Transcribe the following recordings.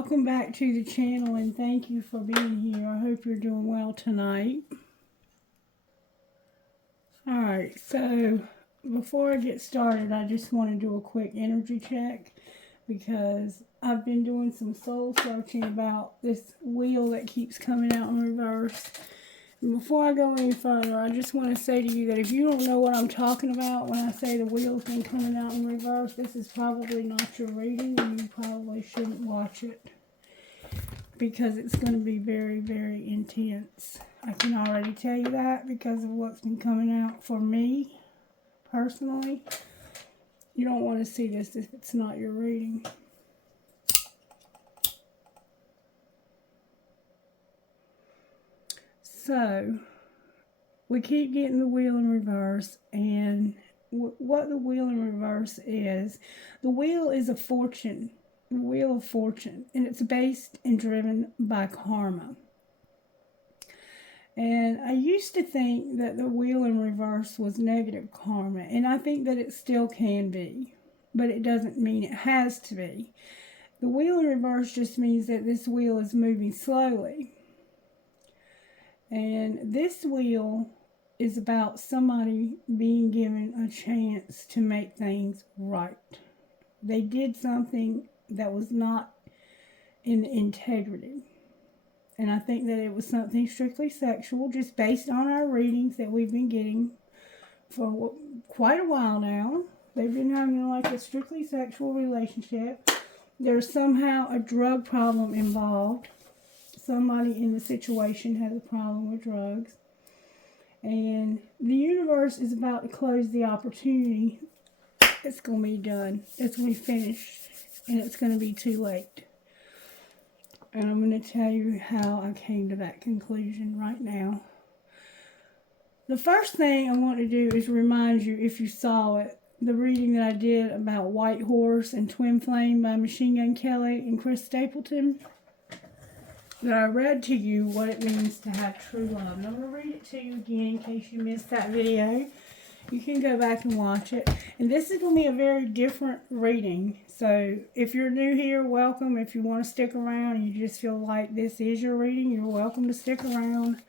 welcome back to the channel and thank you for being here. I hope you're doing well tonight. Alright, so before I get started, I just want to do a quick energy check because I've been doing some soul searching about this wheel that keeps coming out in reverse. And before I go any further, I just want to say to you that if you don't know what I'm talking about when I say the wheel's been coming out in reverse, this is probably not your reading and you probably shouldn't watch it because it's going to be very, very intense. I can already tell you that because of what's been coming out for me personally. You don't want to see this if it's not your reading. So, we keep getting the wheel in reverse, and what the wheel in reverse is, the wheel is a fortune, the wheel of fortune, and it's based and driven by karma. And I used to think that the wheel in reverse was negative karma, and I think that it still can be, but it doesn't mean it has to be. The wheel in reverse just means that this wheel is moving slowly. And this wheel is about somebody being given a chance to make things right. They did something that was not in integrity. And I think that it was something strictly sexual, just based on our readings that we've been getting for quite a while now. They've been having like a strictly sexual relationship. There's somehow a drug problem involved. Somebody in the situation has a problem with drugs. And the universe is about to close the opportunity. It's going to be done. It's going to be finished. And it's going to be too late. And I'm going to tell you how I came to that conclusion right now. The first thing I want to do is remind you, if you saw it, the reading that I did about White Horse and Twin Flame by Machine Gun Kelly and Chris Stapleton, that I read to you what it means to have true love. And I'm going to read it to you again in case you missed that video. You can go back and watch it. And this is going to be a very different reading. So if you're new here, welcome. If you want to stick around and you just feel like this is your reading, you're welcome to stick around.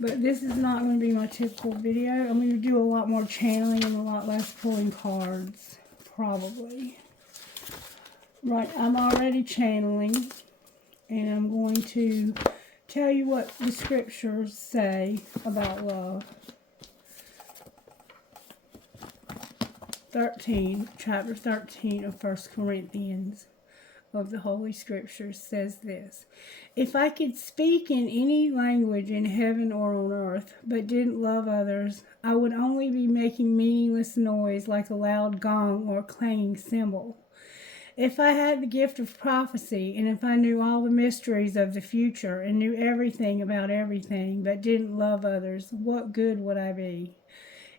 But this is not going to be my typical video. I'm going to do a lot more channeling and a lot less pulling cards, probably. Right, I'm already channeling. And I'm going to tell you what the scriptures say about love. 13, chapter 13 of 1 Corinthians of the Holy Scriptures says this: If I could speak in any language in heaven or on earth, but didn't love others, I would only be making meaningless noise like a loud gong or a clanging cymbal. If I had the gift of prophecy, and if I knew all the mysteries of the future, and knew everything about everything, but didn't love others, what good would I be?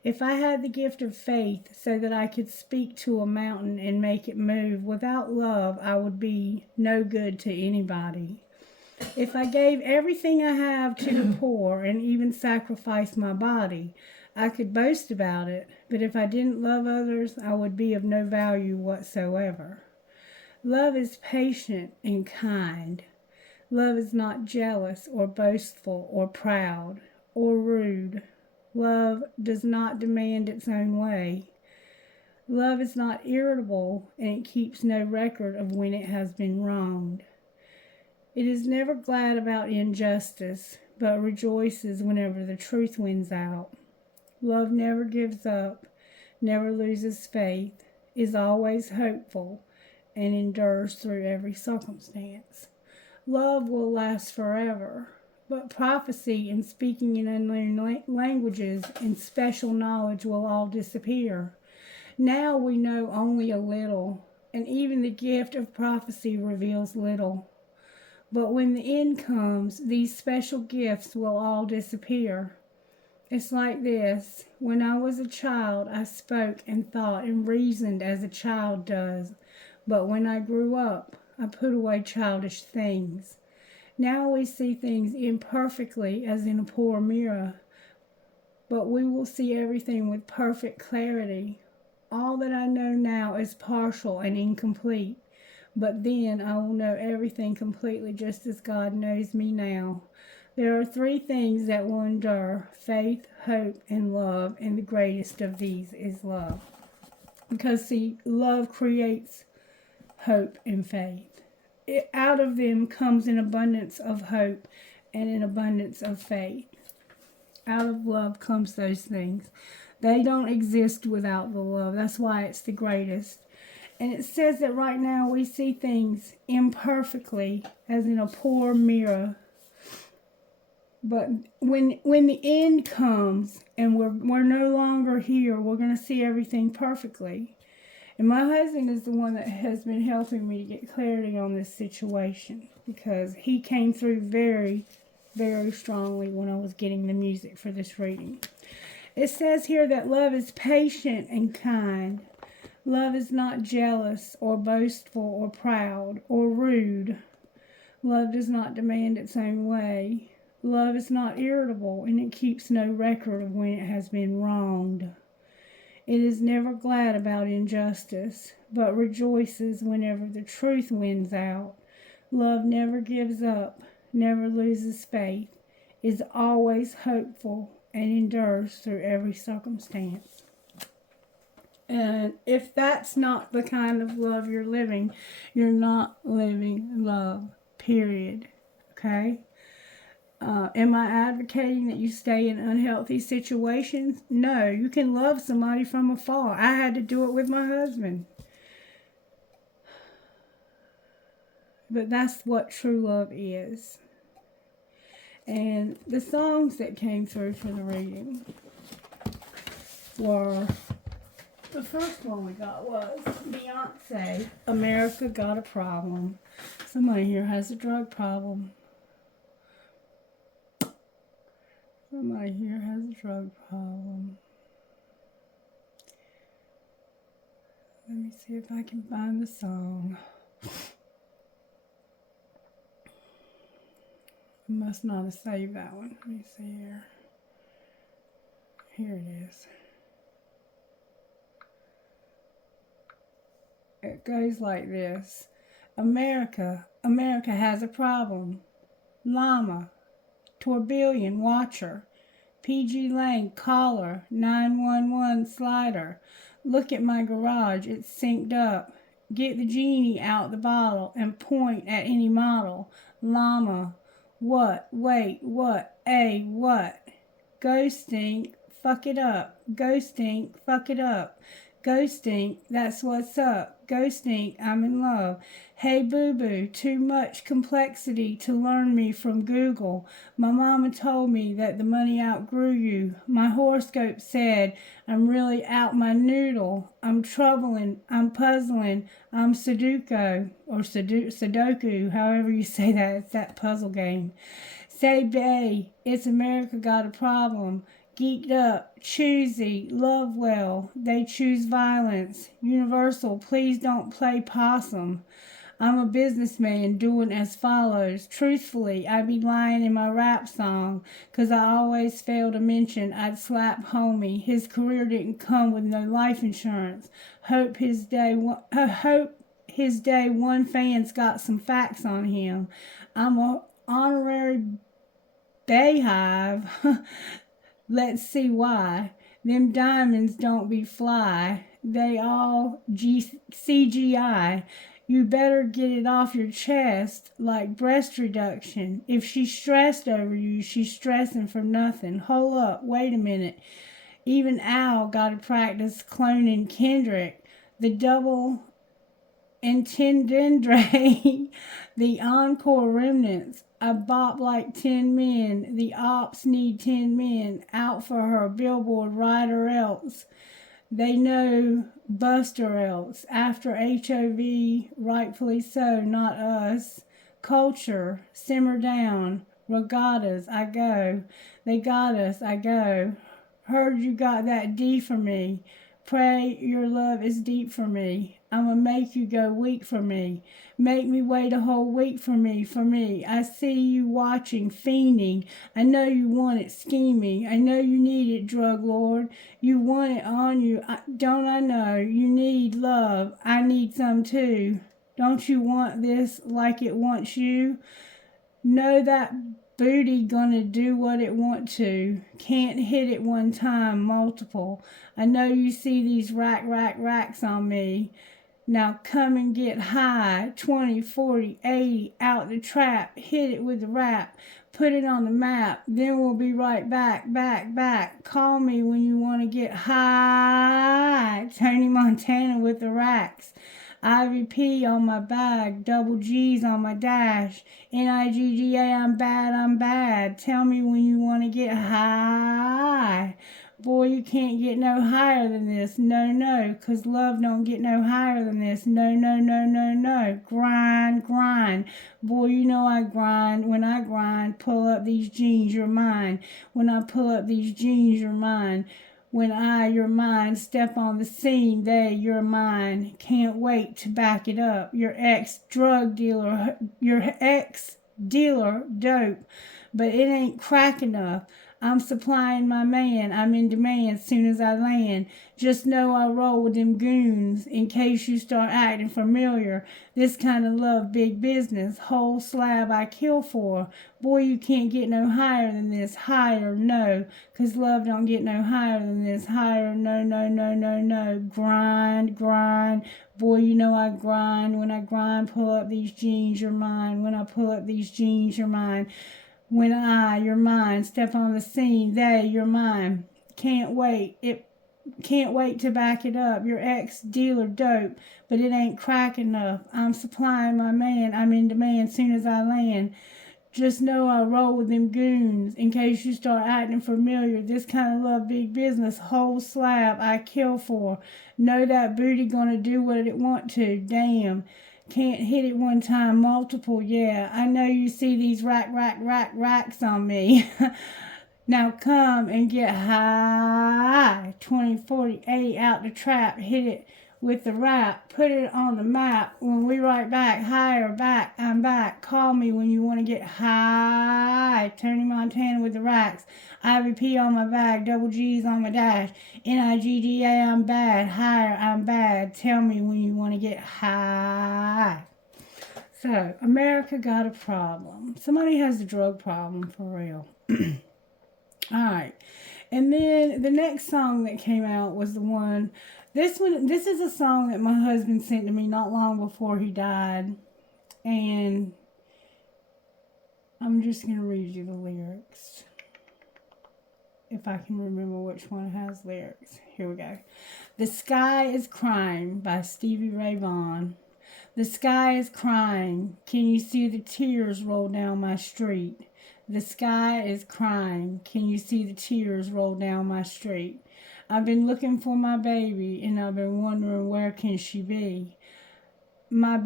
If I had the gift of faith, so that I could speak to a mountain and make it move, without love, I would be no good to anybody. If I gave everything I have to the poor, and even sacrificed my body, I could boast about it, but if I didn't love others, I would be of no value whatsoever. Love is patient and kind. Love is not jealous or boastful or proud or rude. Love does not demand its own way. Love is not irritable, and it keeps no record of when it has been wronged. It is never glad about injustice, but rejoices whenever the truth wins out. Love never gives up, never loses faith, is always hopeful, and endures through every circumstance. Love will last forever, but prophecy and speaking in unknown languages and special knowledge will all disappear. Now we know only a little, and even the gift of prophecy reveals little. But when the end comes, these special gifts will all disappear. It's like this: when I was a child, I spoke and thought and reasoned as a child does. But when I grew up, I put away childish things. Now we see things imperfectly as in a poor mirror, but we will see everything with perfect clarity. All that I know now is partial and incomplete, but then I will know everything completely just as God knows me now. There are three things that will endure: faith, hope, and love, and the greatest of these is love. Because, see, love creates hope and faith. Out of them comes an abundance of hope and an abundance of faith. Out of love comes those things. They don't exist without the love. That's why it's the greatest. And it says that right now we see things imperfectly, as in a poor mirror. But when the end comes and we're no longer here, we're going to see everything perfectly. And my husband is the one that has been helping me to get clarity on this situation, because he came through very, very strongly when I was getting the music for this reading. It says here that love is patient and kind. Love is not jealous or boastful or proud or rude. Love does not demand its own way. Love is not irritable, and it keeps no record of when it has been wronged. It is never glad about injustice, but rejoices whenever the truth wins out. Love never gives up, never loses faith, is always hopeful, and endures through every circumstance. And if that's not the kind of love you're living, you're not living love, period. Okay? Am I advocating that you stay in unhealthy situations? No, you can love somebody from afar. I had to do it with my husband. But that's what true love is. And the songs that came through for the reading were, the first one we got was Beyonce, America Got a Problem. Somebody here has a drug problem. Somebody here has a drug problem. Let me see if I can find the song. I must not have saved that one. Let me see here. Here it is. It goes like this. America has a problem. Llama, Tourbillon, Watcher, PG Lang, Caller, 911, Slider. Look at my garage, it's synced up. Get the genie out the bottle and point at any model. Llama, what? Wait, what? What? Ghosting, fuck it up. Ghosting, fuck it up. Ghosting, that's what's up. Ghosting, I'm in love. Hey boo-boo, too much complexity to learn me from Google. My mama told me that the money outgrew you. My horoscope said I'm really out my noodle. I'm troubling, I'm puzzling, I'm Sudoku, however you say that. It's that puzzle game. Say, bae, it's America Got a Problem. Geeked up, choosy, love well, they choose violence. Universal, please don't play possum. I'm a businessman doing as follows. Truthfully, I'd be lying in my rap song, 'cause I always fail to mention I'd slap homie. His career didn't come with no life insurance. Hope his day one fan's got some facts on him. I'm a honorary Bayhive. Let's see why. Them diamonds don't be fly. They all CGI. You better get it off your chest, like breast reduction. If she's stressed over you, she's stressing for nothing. Hold up, wait a minute. Even Al got to practice cloning Kendrick. The double entendre, the encore remnants. I bop like 10 men. The ops need 10 men. Out for her, billboard, right or else. They know bust or else. After HOV, rightfully so, not us. Culture, simmer down. Regattas, I go. They got us, I go. Heard you got that D for me. Pray your love is deep for me. I'ma make you go weak for me. Make me wait a whole week for me. I see you watching, fiending. I know you want it, scheming. I know you need it, drug lord. You want it on you, don't I know? You need love. I need some too. Don't you want this like it wants you? Know that booty gonna do what it want to. Can't hit it one time, multiple. I know you see these racks on me. Now come and get high, 20, 40, 80, out the trap, hit it with the rap, put it on the map, then we'll be right back. Call me when you want to get high. Tony Montana with the racks. IVP on my bag, double G's on my dash. NIGGA, I'm bad. Tell me when you want to get high. Boy, you can't get no higher than this. No, 'cause love don't get no higher than this. No. Grind. Boy, you know I grind. When I grind, pull up these jeans, you're mine. When I pull up these jeans, you're mine. When you're mine, step on the scene, you're mine. Can't wait to back it up. Your ex-dealer, dope, but it ain't crack enough. I'm supplying my man, I'm in demand soon as I land. Just know I roll with them goons in case you start acting familiar. This kind of love, big business, whole slab I kill for. Boy, you can't get no higher than this, higher, no, 'cause love don't get no higher than this, higher, no. Grind. Boy, you know I grind. When I grind, pull up these jeans, you're mine. When I pull up these jeans, you're mine. When you're mine, step on the scene, you're mine. Can't wait to back it up. Your ex-dealer dope, but it ain't crack enough. I'm supplying my man, I'm in demand soon as I land. Just know I roll with them goons in case you start acting familiar. This kind of love, big business, whole slab I kill for. Know that booty gonna do what it want to. Damn. Can't hit it one time, multiple, yeah. I know you see these racks on me. Now come and get high. 20, 40, 80, out the trap, hit it with the rap, put it on the map. When we write back, higher, back, I'm back. Call me when you want to get high. Tony Montana with the racks. IVP on my bag, double G's on my dash. NIGGA, I'm bad. Higher, I'm bad. Tell me when you want to get high. So, America got a problem. Somebody has a drug problem for real. Alright. And then the next song that came out was the one. This is a song that my husband sent to me not long before he died. And I'm just going to read you the lyrics. If I can remember which one has lyrics. Here we go. The Sky is Crying by Stevie Ray Vaughan. The sky is crying. Can you see the tears roll down my street? The sky is crying. Can you see the tears roll down my street? I've been looking for my baby, and I've been wondering where can she be. I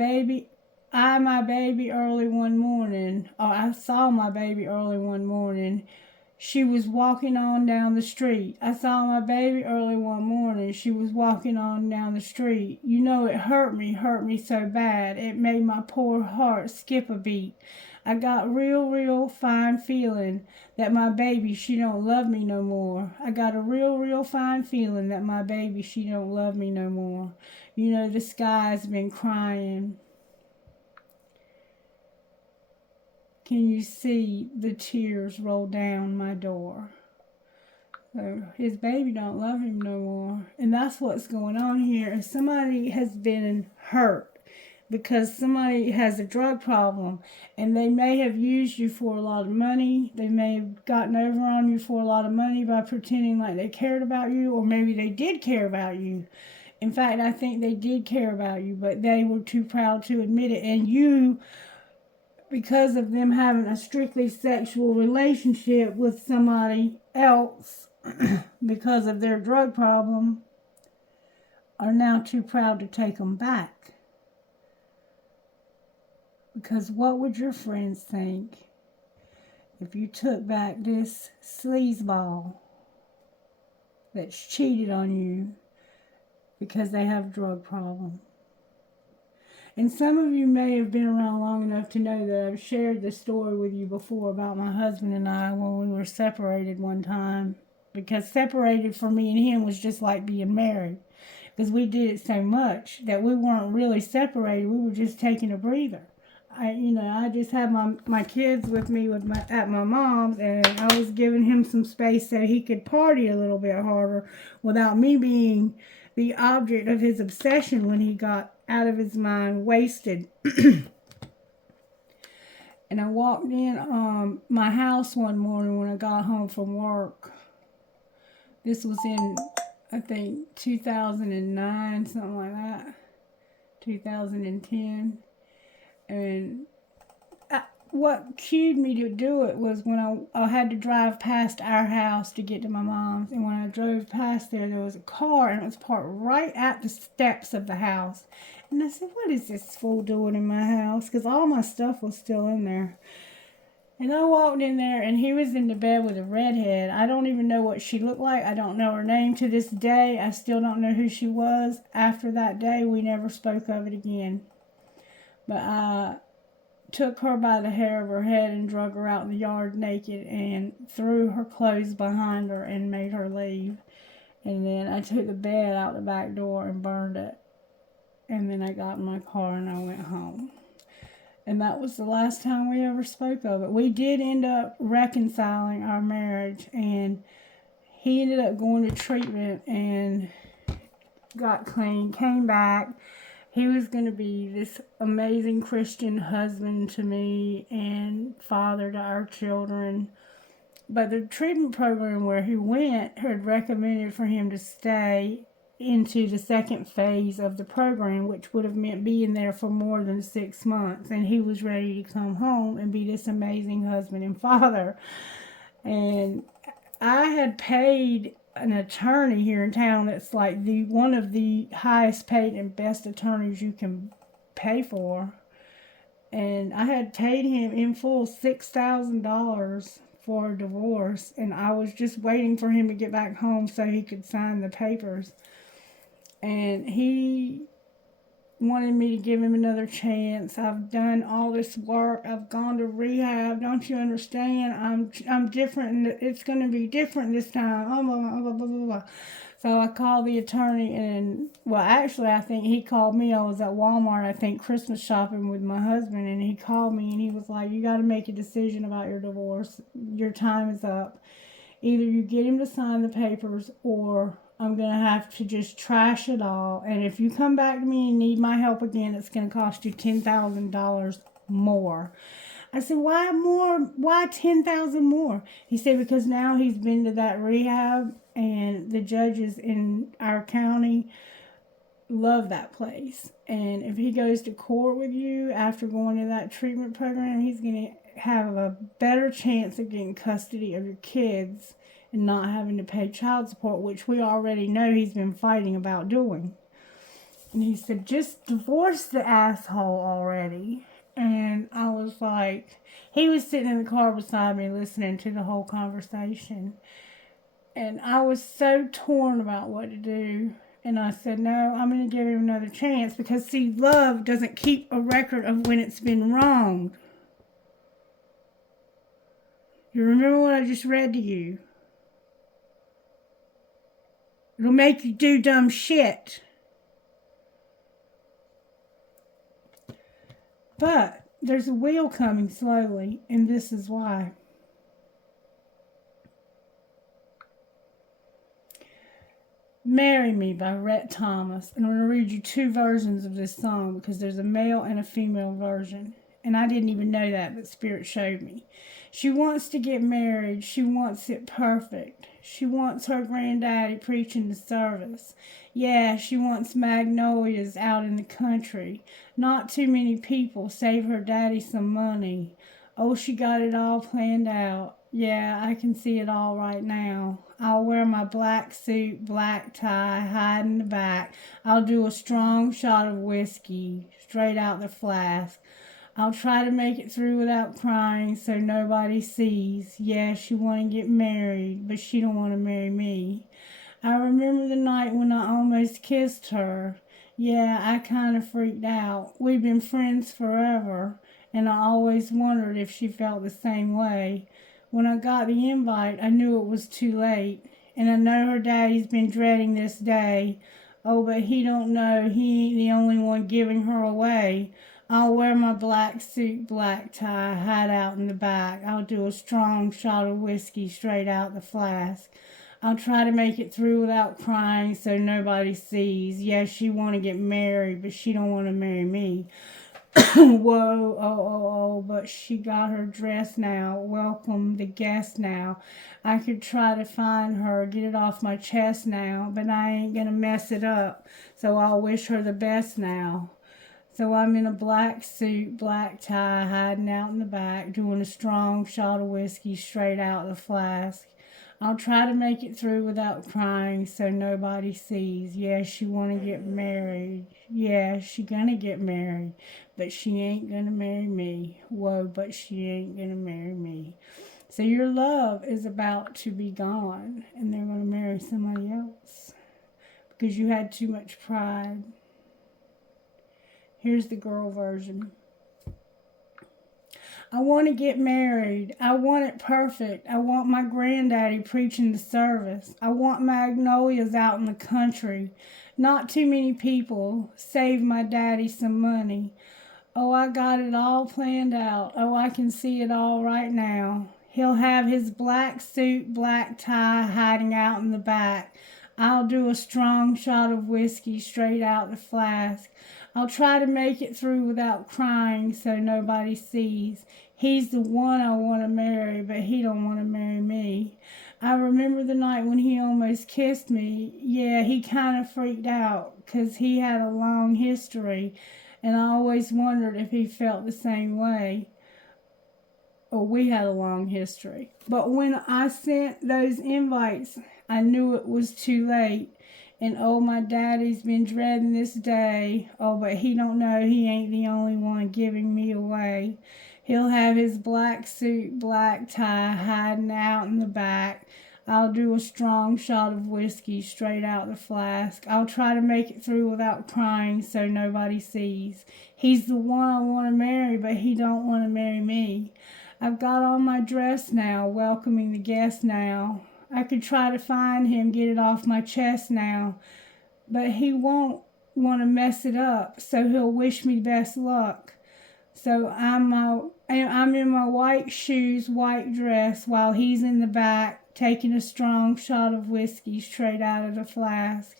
saw my baby early one morning. She was walking on down the street. I saw my baby early one morning. She was walking on down the street. You know it hurt me so bad. It made my poor heart skip a beat. I got real fine feeling that my baby, she don't love me no more. I got a real fine feeling that my baby, she don't love me no more. You know the sky's been crying. Can you see the tears roll down my door? So his baby don't love him no more. And that's what's going on here. If somebody has been hurt because somebody has a drug problem and they may have used you for a lot of money, they may have gotten over on you for a lot of money by pretending like they cared about you, or maybe they did care about you. In fact, I think they did care about you, but they were too proud to admit it. And you, because of them having a strictly sexual relationship with somebody else because of their drug problem, are now too proud to take them back. Because what would your friends think if you took back this sleazeball that's cheated on you because they have a drug problem? And some of you may have been around long enough to know that I've shared this story with you before about my husband and I when we were separated one time. Because separated for me and him was just like being married. because we did it so much that we weren't really separated. We were just taking a breather. I just had my kids with me at my mom's, and I was giving him some space so he could party a little bit harder without me being the object of his obsession when he got out of his mind, wasted. And I walked in my house one morning when I got home from work. This was in, I think, 2009, something like that. 2010. And what cued me to do it was when I had to drive past our house to get to my mom's. And when I drove past there was a car, and it was parked right at the steps of the house. And I said, what is this fool doing in my house? Because all my stuff was still in there. And I walked in there, and he was in the bed with a redhead. I don't even know what she looked like. I don't know her name to this day. I still don't know who she was. After that day, we never spoke of it again. But I took her by the hair of her head and drug her out in the yard naked and threw her clothes behind her and made her leave. And then I took the bed out the back door and burned it. And then I got in my car and I went home. And that was the last time we ever spoke of it. We did end up reconciling our marriage, and he ended up going to treatment and got clean, came back. He was going to be this amazing Christian husband to me and father to our children. But the treatment program where he went had recommended for him to stay into the second phase of the program, which would have meant being there for more than 6 months. And he was ready to come home and be this amazing husband and father. And I had paid an attorney here in town that's like one of the highest paid and best attorneys you can pay for. And I had paid him in full $6,000 for a divorce, and I was just waiting for him to get back home so he could sign the papers. And he wanted me to give him another chance. I've done all this work. I've gone to rehab. Don't you understand? I'm different. It's going to be different this time. Blah, blah, blah, blah. So I called the attorney, and, well, actually, I think he called me. I was at Walmart, I think, Christmas shopping with my husband, and he called me, and he was like, you got to make a decision about your divorce. Your time is up. Either you get him to sign the papers, or I'm going to have to just trash it all. And if you come back to me and need my help again, it's going to cost you $10,000 more. I said, why more? Why $10,000 more? He said, because now he's been to that rehab, and the judges in our county love that place. And if he goes to court with you after going to that treatment program, he's going to have a better chance of getting custody of your kids and not having to pay child support, which we already know he's been fighting about doing. And he said, just divorce the asshole already. And I was like, he was sitting in the car beside me listening to the whole conversation. And I was so torn about what to do. And I said, no, I'm going to give him another chance. Because, see, love doesn't keep a record of when it's been wronged. You remember what I just read to you? It'll make you do dumb shit. But there's a wheel coming slowly, and this is why. Marry Me by Rhett Thomas. And I'm going to read you two versions of this song because there's a male and a female version. And I didn't even know that, but Spirit showed me. She wants to get married. She wants it perfect. She wants her granddaddy preaching the service. Yeah, she wants magnolias out in the country. Not too many people. Save her daddy some money. Oh, she got it all planned out. Yeah, I can see it all right now. I'll wear my black suit, black tie, hide in the back. I'll do a strong shot of whiskey, straight out the flask. I'll try to make it through without crying so nobody sees. Yeah, she want to get married, but she don't want to marry me. I remember the night when I almost kissed her. Yeah, I kind of freaked out. We've been friends forever, and I always wondered if she felt the same way. When I got the invite, I knew it was too late, and I know her daddy's been dreading this day. Oh, but he don't know he ain't the only one giving her away. I'll wear my black suit, black tie, hide out in the back. I'll do a strong shot of whiskey straight out the flask. I'll try to make it through without crying so nobody sees. Yes, she want to get married, but she don't want to marry me. Whoa, oh, but she got her dress now. Welcome the guest now. I could try to find her, get it off my chest now, but I ain't gonna mess it up. So I'll wish her the best now. So I'm in a black suit, black tie, hiding out in the back, doing a strong shot of whiskey straight out the flask. I'll try to make it through without crying so nobody sees. Yeah, she wanna get married. Yeah, she gonna get married. But she ain't gonna marry me. Whoa, but she ain't gonna marry me. So your love is about to be gone and they're gonna marry somebody else because you had too much pride. Here's the girl version. I want to get married. I want it perfect. I want my granddaddy preaching the service. I want magnolias out in the country. Not too many people. Save my daddy some money. Oh, I got it all planned out. Oh, I can see it all right now. He'll have his black suit, black tie hiding out in the back. I'll do a strong shot of whiskey straight out the flask. I'll try to make it through without crying so nobody sees. He's the one I want to marry, but he don't want to marry me. I remember the night when he almost kissed me. Yeah, he kind of freaked out because he had a long history, and I always wondered if he felt the same way. Or we had a long history. But when I sent those invites, I knew it was too late. And oh, my daddy's been dreading this day. Oh, but he don't know he ain't the only one giving me away. He'll have his black suit, black tie hiding out in the back. I'll do a strong shot of whiskey straight out the flask. I'll try to make it through without crying so nobody sees. He's the one I want to marry, but he don't want to marry me. I've got on my dress now, welcoming the guest now. I could try to find him, get it off my chest now, but he won't want to mess it up, so he'll wish me best luck. So I'm in my white shoes, white dress, while he's in the back, taking a strong shot of whiskey straight out of the flask.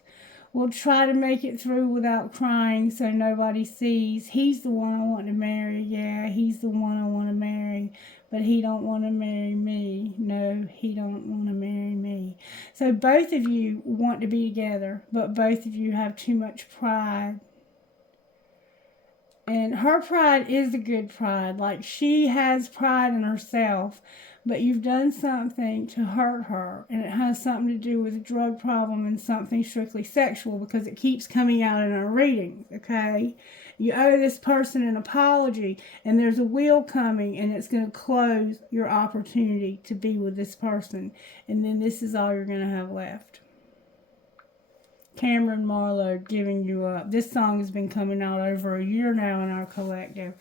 We'll try to make it through without crying so nobody sees. He's the one I want to marry, yeah, he's the one I want to marry. But he don't want to marry me. No, he don't want to marry me. So both of you want to be together, but both of you have too much pride. And her pride is a good pride. Like, she has pride in herself, but you've done something to hurt her, and it has something to do with a drug problem and something strictly sexual because it keeps coming out in our readings, okay? You owe this person an apology, and there's a wheel coming, and it's going to close your opportunity to be with this person, and then this is all you're going to have left. Cameron Marlowe, Giving You Up. This song has been coming out over a year now in our collective.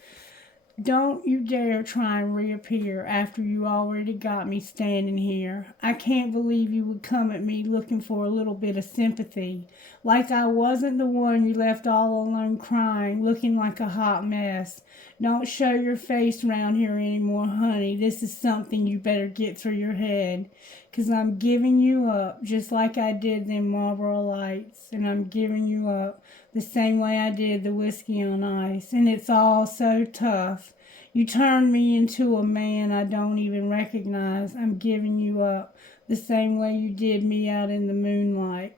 Don't you dare try and reappear after you already got me standing here. I can't believe you would come at me looking for a little bit of sympathy. Like I wasn't the one you left all alone crying, looking like a hot mess. Don't show your face around here anymore, honey. This is something you better get through your head. 'Cause I'm giving you up just like I did them Marlboro Lights. And I'm giving you up the same way I did the whiskey on ice. And it's all so tough. You turned me into a man I don't even recognize. I'm giving you up the same way you did me out in the moonlight.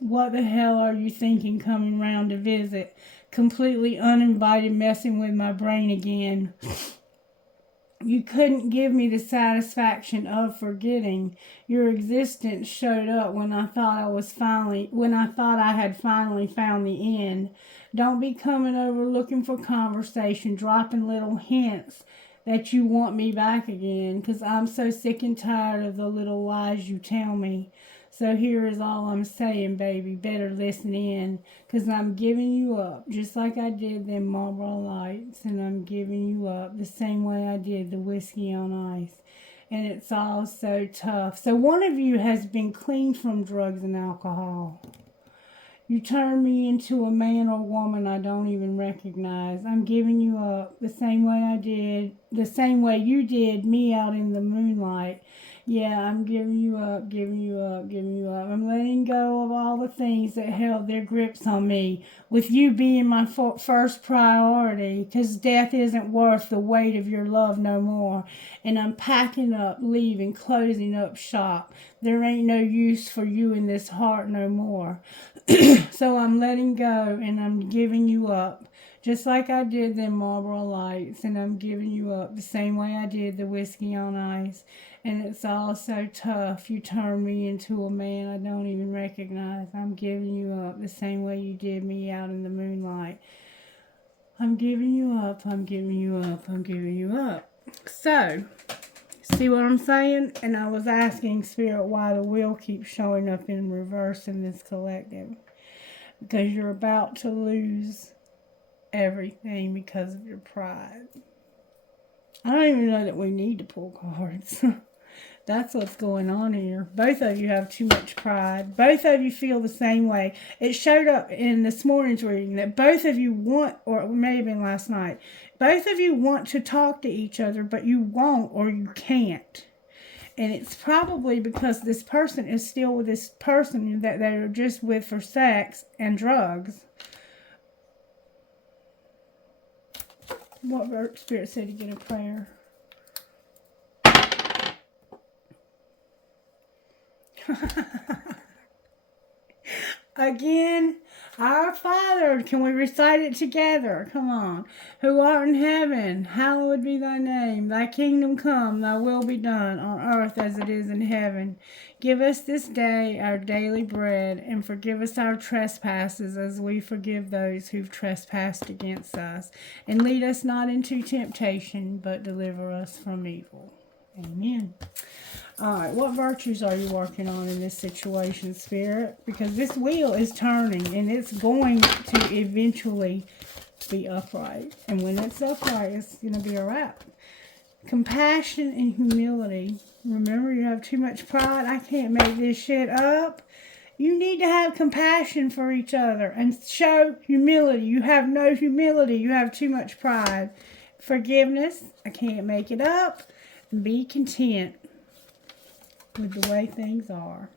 What the hell are you thinking coming round to visit? Completely uninvited, messing with my brain again. You couldn't give me the satisfaction of forgetting. Your existence showed up when I thought I had finally found the end. Don't be coming over looking for conversation, dropping little hints that you want me back again, 'cause I'm so sick and tired of the little lies you tell me. So here is all I'm saying, baby. Better listen in, 'cause I'm giving you up just like I did them Marlboro Lights, and I'm giving you up the same way I did the whiskey on ice. And it's all so tough. So one of you has been clean from drugs and alcohol. You turn me into a man or woman I don't even recognize. I'm giving you up the same way you did me out in the moonlight. Yeah, I'm giving you up, giving you up, giving you up. I'm letting go of all the things that held their grips on me, with you being my first priority, because death isn't worth the weight of your love no more. And I'm packing up, leaving, closing up shop. There ain't no use for you in this heart no more. So I'm letting go and I'm giving you up. Just like I did them Marlboro Lights, and I'm giving you up the same way I did the whiskey on ice. And it's all so tough. You turn me into a man I don't even recognize. I'm giving you up the same way you did me out in the moonlight. I'm giving you up, I'm giving you up, I'm giving you up. So, see what I'm saying? And I was asking Spirit why the wheel keeps showing up in reverse in this collective. Because you're about to lose everything because of your pride. I don't even know that we need to pull cards. That's what's going on here. Both of you have too much pride. Both of you feel the same way. It showed up in this morning's reading that both of you want, or it may have been last night, both of you want to talk to each other, but you won't or you can't. And it's probably because this person is still with this person that they're just with for sex and drugs. What Spirit said to get a prayer? Again, our Father, can we recite it together? Come on. Who art in heaven, hallowed be thy name. Thy kingdom come, thy will be done on earth as it is in heaven. Give us this day our daily bread, and forgive us our trespasses as we forgive those who've trespassed against us. And lead us not into temptation, but deliver us from evil. Amen. All right, what virtues are you working on in this situation, Spirit? Because this wheel is turning, and it's going to eventually be upright. And when it's upright, it's going to be a wrap. Compassion and humility. Remember, you have too much pride. I can't make this shit up. You need to have compassion for each other and show humility. You have no humility. You have too much pride. Forgiveness. I can't make it up. Be content with the way things are.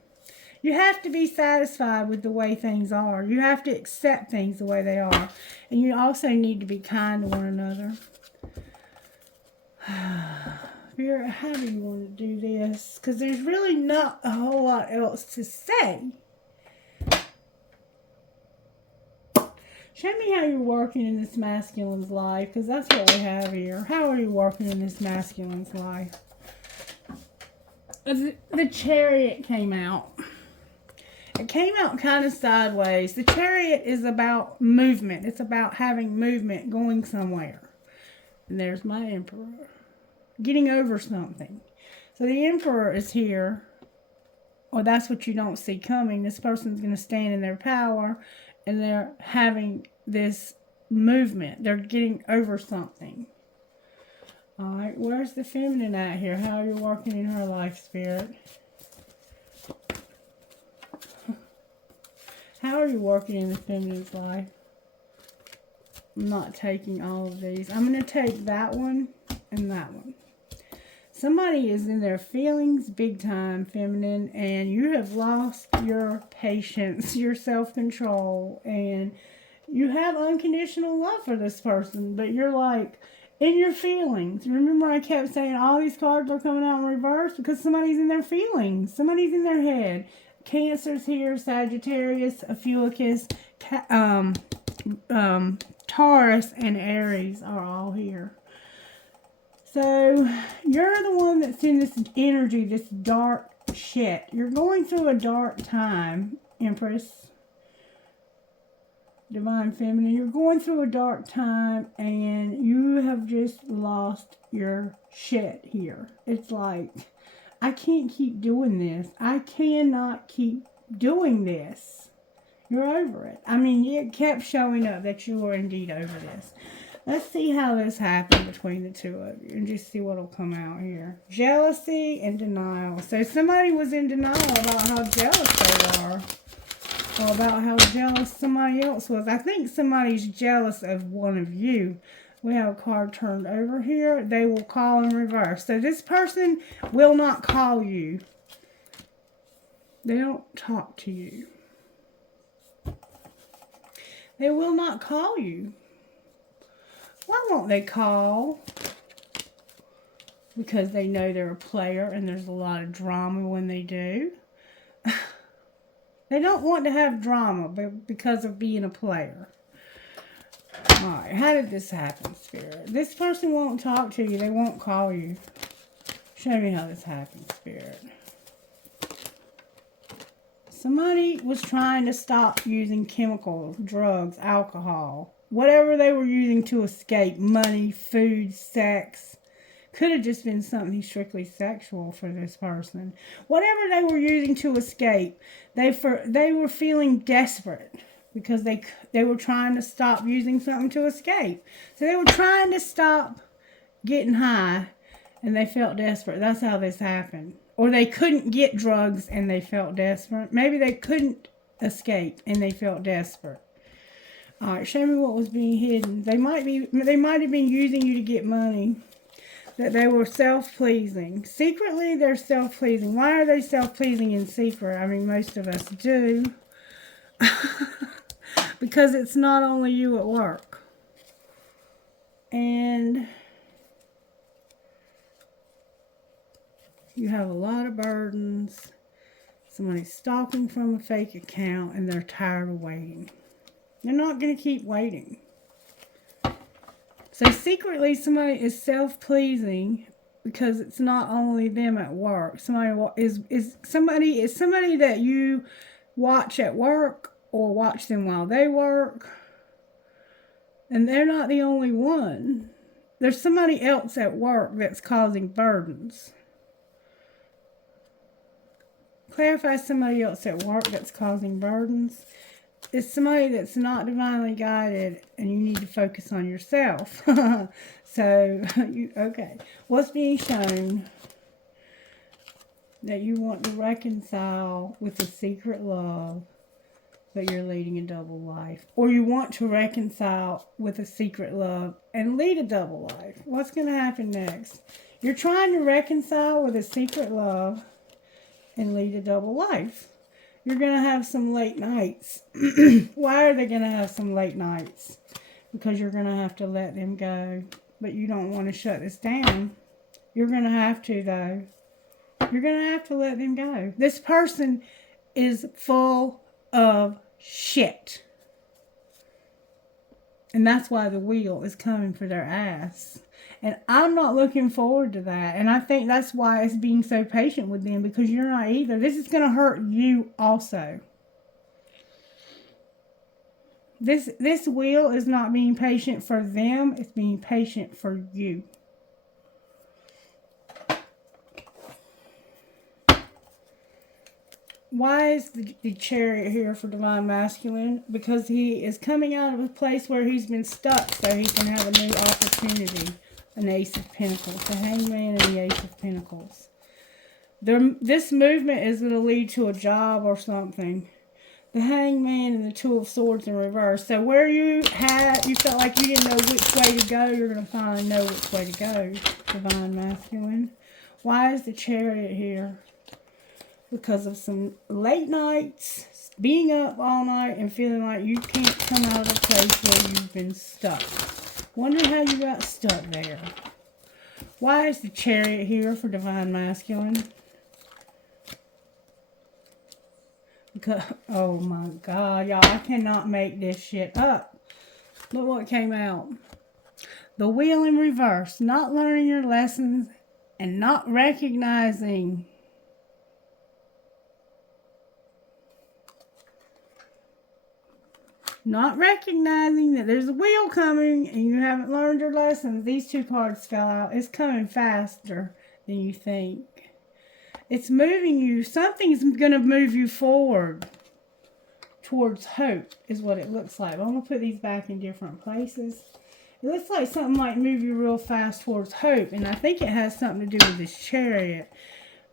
You have to be satisfied with the way things are. You have to accept things the way they are. And you also need to be kind to one another. Spirit, how do you want to do this? Because there's really not a whole lot else to say. Show me how you're working in this masculine's life, because that's what we have here. How are you working in this masculine's life? The Chariot came out. It came out kind of sideways. The Chariot is about movement. It's about having movement, going somewhere. And there's my Emperor. Getting over something. So the Emperor is here. Or that's what you don't see coming. This person's going to stand in their power. And they're having this movement. They're getting over something. Alright, where's the feminine at here? How are you working in her life, Spirit? How are you working in the feminine's life? I'm not taking all of these. I'm going to take that one and that one. Somebody is in their feelings big time, feminine, and you have lost your patience, your self-control, and you have unconditional love for this person, but you're like in your feelings. Remember I kept saying all these cards are coming out in reverse because somebody's in their feelings. Somebody's in their head. Cancer's here, Sagittarius, Ophiuchus, Taurus, and Aries are all here. So, you're the one that's in this energy, this dark shit. You're going through a dark time, Empress. Divine Feminine. You're going through a dark time and you have just lost your shit here. It's like, I can't keep doing this. I cannot keep doing this. You're over it. I mean, it kept showing up that you were indeed over this. Let's see how this happened between the two of you and just see what will come out here. Jealousy and denial. So somebody was in denial about how jealous they are. about how jealous somebody else was. I think somebody's jealous of one of you. We have a card turned over here. They will call in reverse. So this person will not call you. They don't talk to you. They will not call you. Why won't they call? Because they know they're a player and there's a lot of drama when they do. They don't want to have drama because of being a player. Alright, how did this happen, Spirit? This person won't talk to you. They won't call you. Show me how this happened, Spirit. Somebody was trying to stop using chemicals, drugs, alcohol, whatever they were using to escape, money, food, sex. Could have just been something strictly sexual for this person. Whatever they were using to escape, they were feeling desperate because they were trying to stop using something to escape. So they were trying to stop getting high and they felt desperate. That's how this happened. Or they couldn't get drugs and they felt desperate. Maybe they couldn't escape and they felt desperate. All right, show me what was being hidden. They might have been using you to get money. That they were self-pleasing. Secretly, they're self-pleasing. Why are they self-pleasing in secret? I mean, most of us do. Because it's not only you at work. And you have a lot of burdens. Somebody's stalking from a fake account and they're tired of waiting. They're not going to keep waiting. So secretly somebody is self-pleasing because it's not only them at work. Somebody that you watch at work or watch them while they work. And they're not the only one. There's somebody else at work that's causing burdens. Clarify somebody else at work that's causing burdens. It's somebody that's not divinely guided and you need to focus on yourself. So, okay. What's being shown? That you want to reconcile with a secret love, but you're leading a double life. Or you want to reconcile with a secret love and lead a double life. What's going to happen next? You're trying to reconcile with a secret love and lead a double life. You're going to have some late nights. Why are they going to have some late nights? Because you're going to have to let them go. But you don't want to shut this down. You're going to have to, though. You're going to have to let them go. This person is full of shit. And that's why the wheel is coming for their ass. And I'm not looking forward to that. And I think that's why it's being so patient with them, because you're not either. This is going to hurt you also. This wheel is not being patient for them. It's being patient for you. Why is the Chariot here for Divine Masculine? Because he is coming out of a place where he's been stuck so he can have a new opportunity. An Ace of Pentacles. The Hangman and the Ace of Pentacles. This movement is going to lead to a job or something. The Hangman and the Two of Swords in reverse. So where you felt like you didn't know which way to go, you're going to finally know which way to go. Divine Masculine. Why is the Chariot here? Because of some late nights, being up all night and feeling like you can't come out of a place where you've been stuck. Wonder how you got stuck there. Why is the Chariot here for Divine Masculine? Because, oh my God, y'all, I cannot make this shit up. Look what came out. The Wheel in reverse. Not learning your lessons and not recognizing. Not recognizing that there's a wheel coming and you haven't learned your lessons. These two cards fell out. It's coming faster than you think. It's moving you. Something's going to move you forward towards hope is what it looks like. I'm going to put these back in different places. It looks like something might move you real fast towards hope. And I think it has something to do with this Chariot.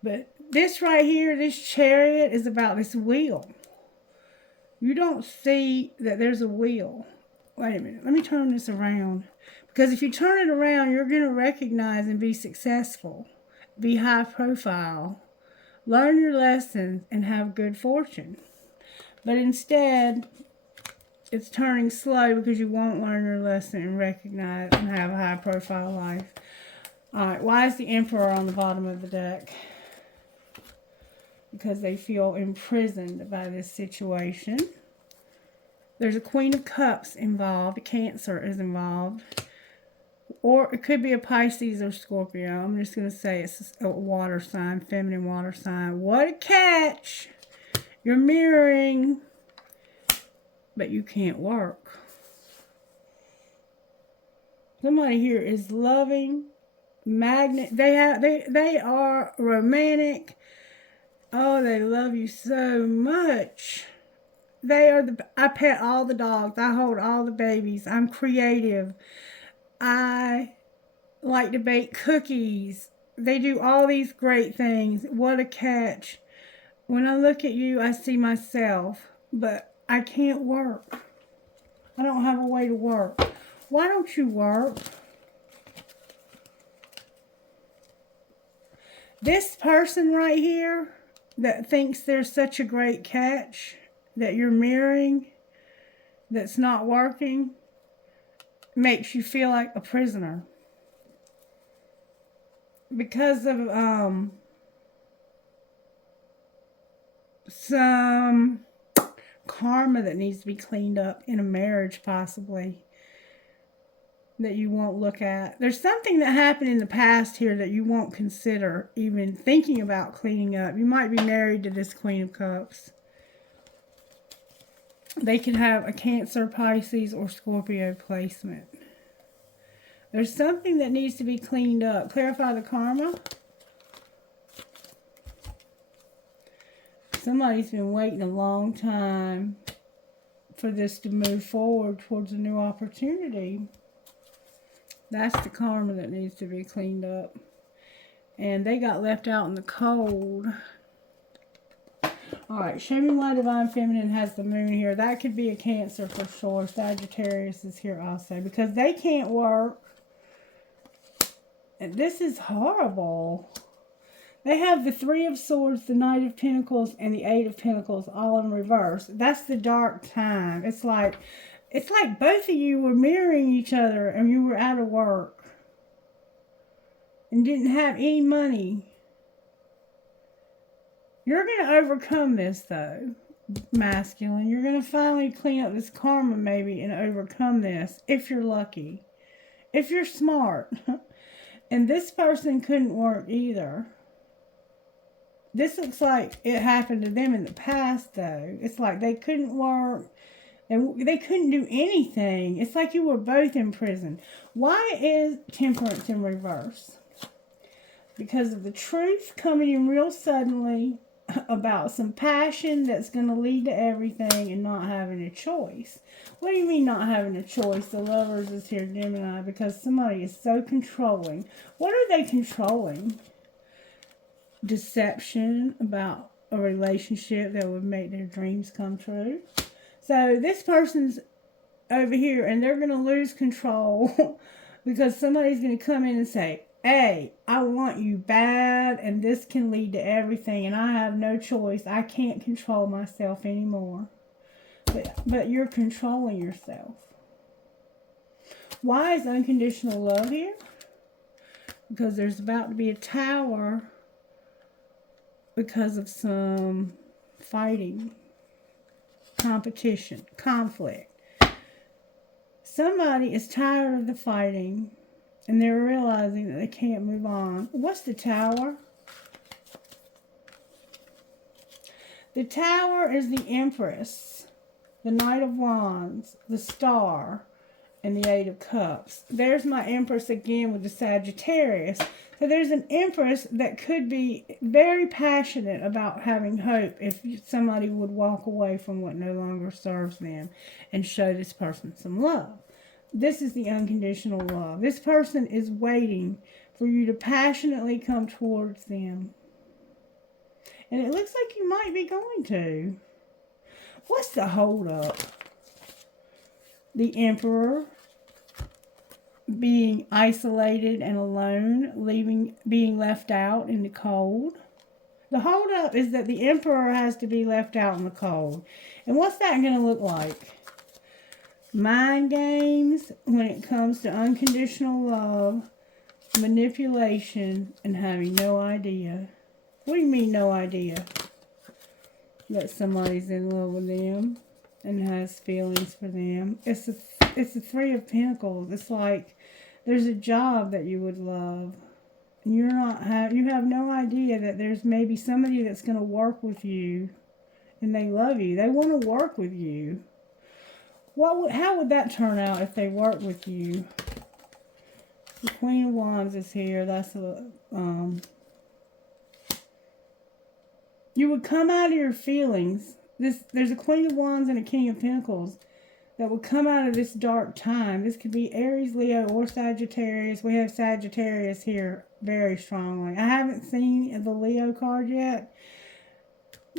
But this right here, this Chariot is about this wheel. You don't see that there's a wheel. Wait a minute. Let me turn this around. Because if you turn it around, you're going to recognize and be successful. Be high profile. Learn your lessons and have good fortune. But instead, it's turning slow because you won't learn your lesson and recognize and have a high profile life. Alright, why is the Emperor on the bottom of the deck? Because they feel imprisoned by this situation. There's a Queen of Cups involved. Cancer is involved. Or it could be a Pisces or Scorpio. I'm just going to say it's a water sign, feminine water sign. What a catch! You're mirroring, but you can't work. Somebody here is loving, magnet. They are romantic. Oh, they love you so much. I pet all the dogs. I hold all the babies. I'm creative. I like to bake cookies. They do all these great things. What a catch. When I look at you, I see myself, but I can't work. I don't have a way to work. Why don't you work? This person right here that thinks they're such a great catch that you're mirroring, that's not working, makes you feel like a prisoner. Because of some karma that needs to be cleaned up in a marriage, possibly, that you won't look at. There's something that happened in the past here that you won't consider even thinking about cleaning up. You might be married to this Queen of Cups. They could have a Cancer, Pisces, or Scorpio placement. There's something that needs to be cleaned up. Clarify the karma. Somebody's been waiting a long time for this to move forward towards a new opportunity. That's the karma that needs to be cleaned up. And they got left out in the cold. Alright, show me why Divine Feminine has the moon here. That could be a Cancer for sure. Sagittarius is here also. Because they can't work. And this is horrible. They have the Three of Swords, the Knight of Pentacles, and the Eight of Pentacles all in reverse. That's the dark time. It's like both of you were mirroring each other and you were out of work. And didn't have any money. You're going to overcome this, though, masculine. You're going to finally clean up this karma, maybe, and overcome this, if you're lucky. If you're smart. And this person couldn't work either. This looks like it happened to them in the past, though. It's like they couldn't work. They couldn't do anything. It's like you were both in prison. Why is Temperance in reverse? Because of the truth coming in real suddenly about some passion that's going to lead to everything and not having a choice. What do you mean not having a choice? The Lovers is here, Gemini, because somebody is so controlling. What are they controlling? Deception about a relationship that would make their dreams come true. So this person's over here and they're going to lose control because somebody's going to come in and say, hey, I want you bad and this can lead to everything and I have no choice. I can't control myself anymore. But you're controlling yourself. Why is unconditional love here? Because there's about to be a tower because of some fighting, competition, conflict. Somebody is tired of the fighting and they're realizing that they can't move on. What's the Tower? The Tower is the Empress, the Knight of Wands, the Star, and the Eight of Cups. There's my Empress again with the Sagittarius. So there's an Empress that could be very passionate about having hope if somebody would walk away from what no longer serves them and show this person some love. This is the unconditional love. This person is waiting for you to passionately come towards them. And it looks like you might be going to. What's the hold up? The Emperor, being isolated and alone, being left out in the cold. The hold up is that the Emperor has to be left out in the cold. And what's that going to look like? Mind games when it comes to unconditional love, manipulation, and having no idea. What do you mean no idea? That somebody's in love with them and has feelings for them. It's the Three of Pentacles. It's like there's a job that you would love. And you have no idea that there's maybe somebody that's going to work with you and they love you. They want to work with you. How would that turn out if they work with you? The Queen of Wands is here. That's you would come out of your feelings. There's a Queen of Wands and a King of Pentacles that would come out of this dark time. This could be Aries, Leo, or Sagittarius. We have Sagittarius here very strongly. I haven't seen the Leo card yet,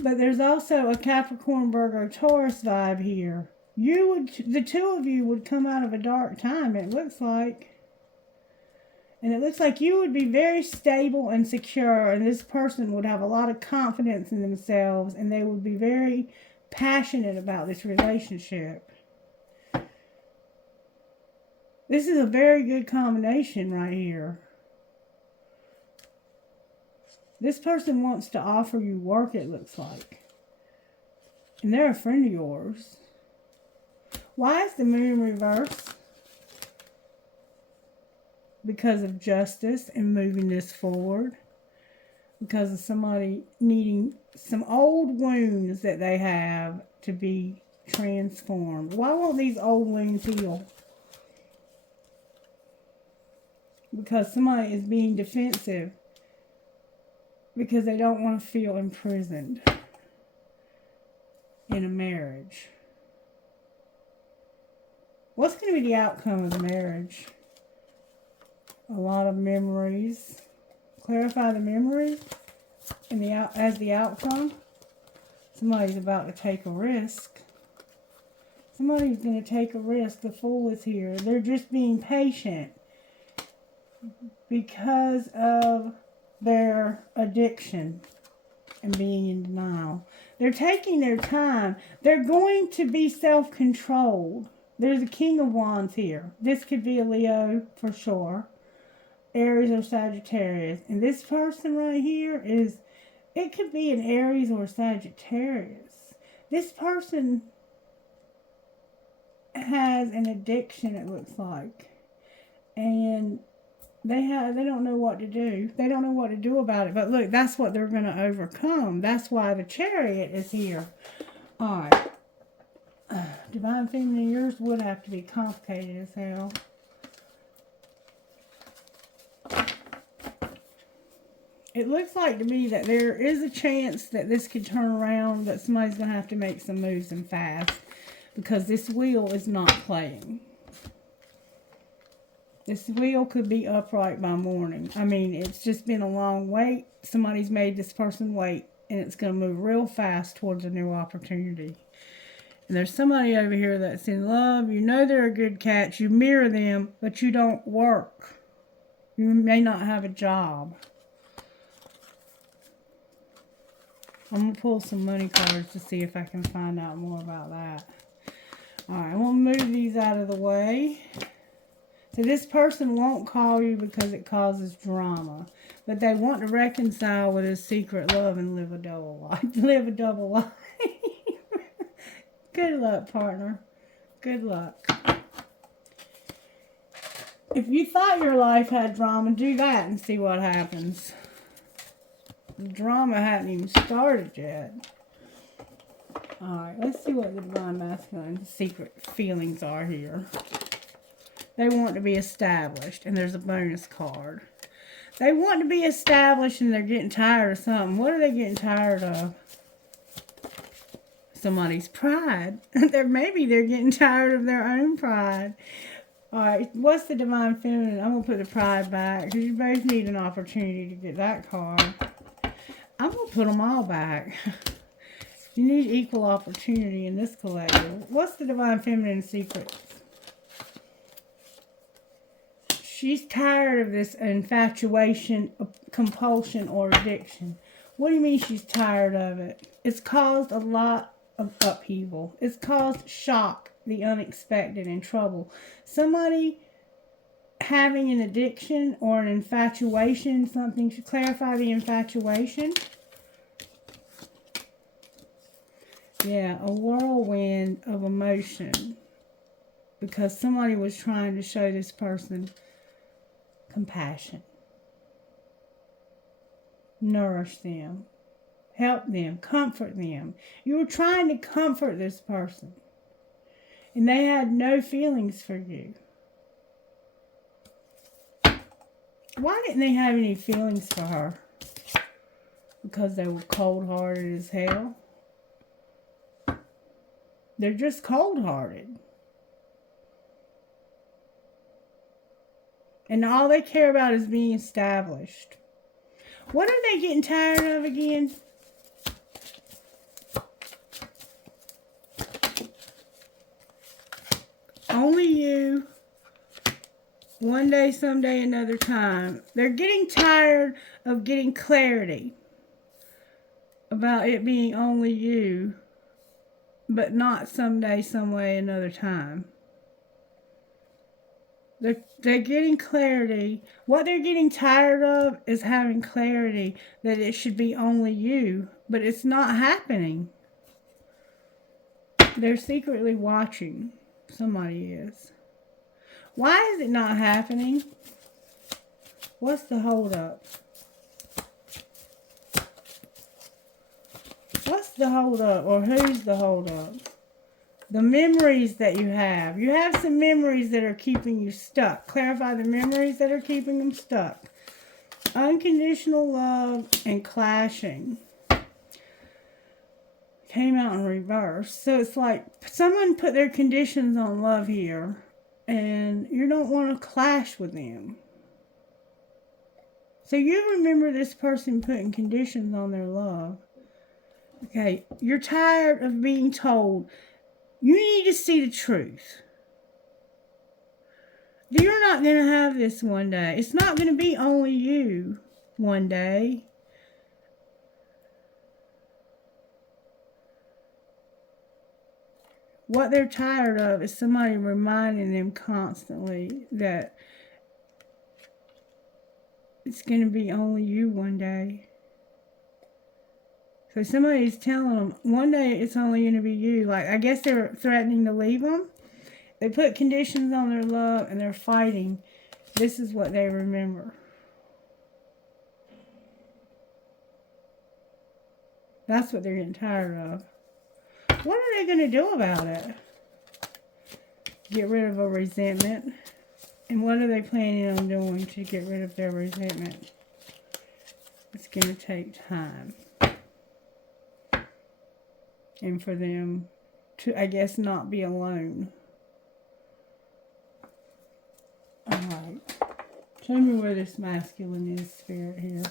but there's also a Capricorn, Virgo, Taurus vibe here. The two of you would come out of a dark time, it looks like. And it looks like you would be very stable and secure, and this person would have a lot of confidence in themselves, and they would be very passionate about this relationship. This is a very good combination right here. This person wants to offer you work, it looks like. And they're a friend of yours. Why is the moon reversed? Because of justice and moving this forward. Because of somebody needing some old wounds that they have to be transformed. Why won't these old wounds heal? Because somebody is being defensive. Because they don't want to feel imprisoned in a marriage. What's going to be the outcome of the marriage? A lot of memories. Clarify the memories and as the outcome. Somebody's about to take a risk. Somebody's going to take a risk. The Fool is here. They're just being patient because of their addiction and being in denial. They're taking their time. They're going to be self-controlled. There's a King of Wands here. This could be a Leo for sure. Aries or Sagittarius. And this person right here it could be an Aries or Sagittarius. This person has an addiction, it looks like. And they don't know what to do. They don't know what to do about it. But look, that's what they're going to overcome. That's why the Chariot is here. All right. Divine Feminine, yours would have to be complicated as hell. It looks like to me that there is a chance that this could turn around, that somebody's going to have to make some moves and fast. Because this wheel is not playing. This wheel could be upright by morning. I mean, it's just been a long wait. Somebody's made this person wait. And it's going to move real fast towards a new opportunity. And there's somebody over here that's in love. You know they're a good catch. You mirror them, but you don't work. You may not have a job. I'm going to pull some money cards to see if I can find out more about that. Alright, I'm going to move these out of the way. So this person won't call you because it causes drama. But they want to reconcile with his secret love and live a double life. Live a double life. Good luck, partner. Good luck. If you thought your life had drama, do that and see what happens. The drama hadn't even started yet. Alright, let's see what the Divine Masculine secret feelings are here. They want to be established, and there's a bonus card. They want to be established and they're getting tired of something. What are they getting tired of? Somebody's pride. Maybe they're getting tired of their own pride. Alright, what's the Divine Feminine? I'm going to put the pride back because you both need an opportunity to get that card. I'm going to put them all back. You need equal opportunity in this collective. What's the divine feminine secret? She's tired of this infatuation, compulsion, or addiction. What do you mean she's tired of it? It's caused a lot of upheaval. It's caused shock, the unexpected, and trouble. Somebody having an addiction or an infatuation, something should clarify the infatuation. Yeah, a whirlwind of emotion. Because somebody was trying to show this person compassion. Nourish them. Help them. Comfort them. You were trying to comfort this person. And they had no feelings for you. Why didn't they have any feelings for her? Because they were cold-hearted as hell? They're just cold-hearted. And all they care about is being established. What are they getting tired of again? Only you. One day, someday, another time. They're getting tired of getting clarity about it being only you, but not someday, some way, another time. They're getting clarity. What they're getting tired of is having clarity that it should be only you, but it's not happening. They're secretly watching. Somebody is. Why is it not happening? What's the holdup? What's the holdup, or who's the holdup? The memories that you have. You have some memories that are keeping you stuck. Clarify the memories that are keeping them stuck. Unconditional love and clashing. Came out in reverse. So it's like someone put their conditions on love here. And you don't want to clash with them. So you remember this person putting conditions on their love. Okay, you're tired of being told, you need to see the truth. You're not going to have this one day. It's not going to be only you one day. What they're tired of is somebody reminding them constantly that it's going to be only you one day. So somebody's telling them, one day it's only going to be you. Like, I guess they're threatening to leave them. They put conditions on their love and they're fighting. This is what they remember. That's what they're getting tired of. What are they going to do about it? Get rid of a resentment. And what are they planning on doing to get rid of their resentment? It's going to take time. And for them to, I guess, not be alone. Alright. Show me where this masculine is, Spirit, here.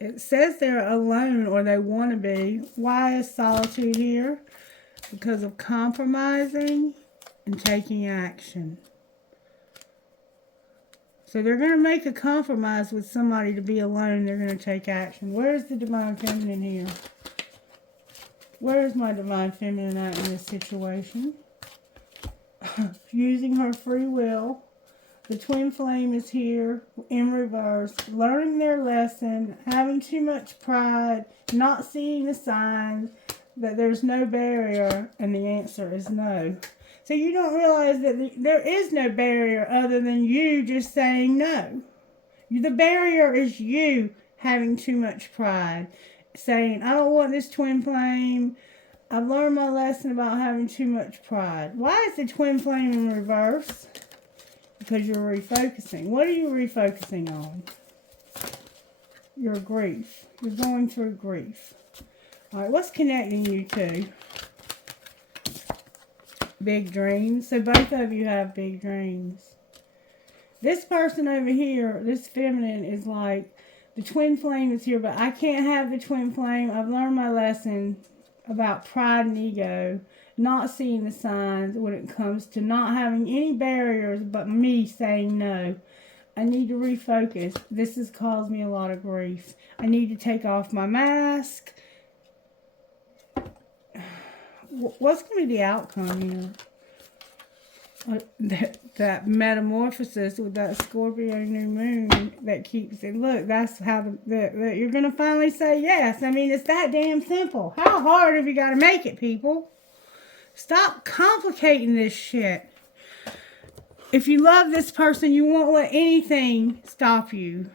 It says they're alone, or they want to be. Why is solitude here? Because of compromising and taking action. So they're going to make a compromise with somebody to be alone. They're going to take action. Where's the divine feminine here? Where's my divine feminine at in this situation? Using her free will. The twin flame is here in reverse. Learning their lesson. Having too much pride. Not seeing the signs that there's no barrier. And the answer is no. So you don't realize that there is no barrier other than you just saying no. The barrier is you having too much pride. Saying, I don't want this twin flame. I've learned my lesson about having too much pride. Why is the twin flame in reverse? Because you're refocusing. What are you refocusing on? Your grief. You're going through grief. All right, what's connecting you two? Big dreams. So both of you have big dreams. This person over here, this feminine, is like The twin flame is here, but I can't have the twin flame. I've learned my lesson about pride and ego, not seeing the signs when it comes to not having any barriers but me saying no. I need to refocus. This has caused me a lot of grief. I need to take off my mask. What's going to be the outcome here? That metamorphosis with that Scorpio new moon that keeps it. Look, that's how you're going to finally say yes. I mean, it's that damn simple. How hard have you got to make it, people? Stop complicating this shit. If you love this person, you won't let anything stop you.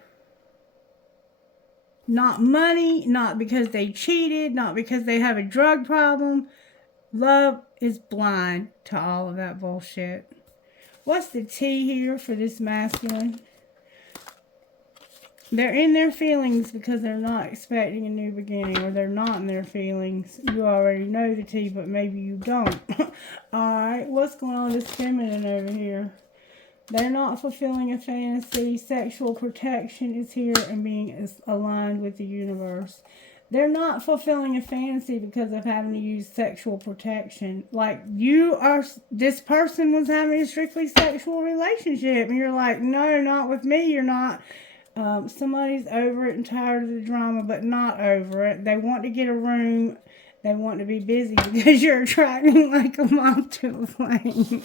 Not money, not because they cheated, not because they have a drug problem. Love is blind to all of that bullshit. What's the T here for this masculine? They're in their feelings because they're not expecting a new beginning, or they're not in their feelings. You already know the T, but maybe you don't. Alright, what's going on with this feminine over here? They're not fulfilling a fantasy. Sexual protection is here and being aligned with the universe. They're not fulfilling a fantasy because of having to use sexual protection. Like, this person was having a strictly sexual relationship. And you're like, no, not with me. You're not. Somebody's over it and tired of the drama, but not over it. They want to get a room. They want to be busy because you're attracting like a moth to a flame.